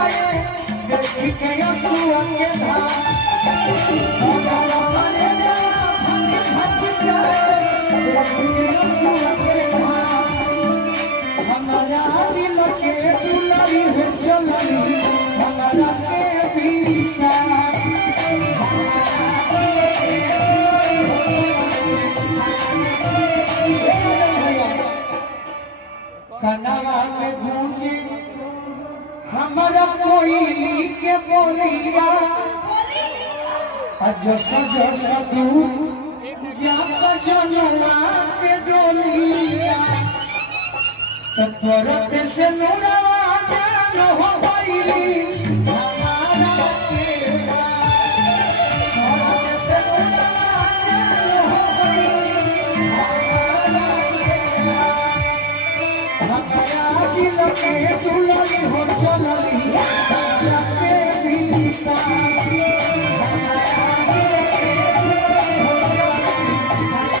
जाए देखी के यीशु के धाम भगवान मारे जाए भग जाए देखी के यीशु के धाम हमारा दिल के दुलारी है चलनी हमारा के दिशा कनवा में गूंजे हमारा कोई के बोलिया जस जस तू जाप जनवा के डोलिया तत्वरत से नोरा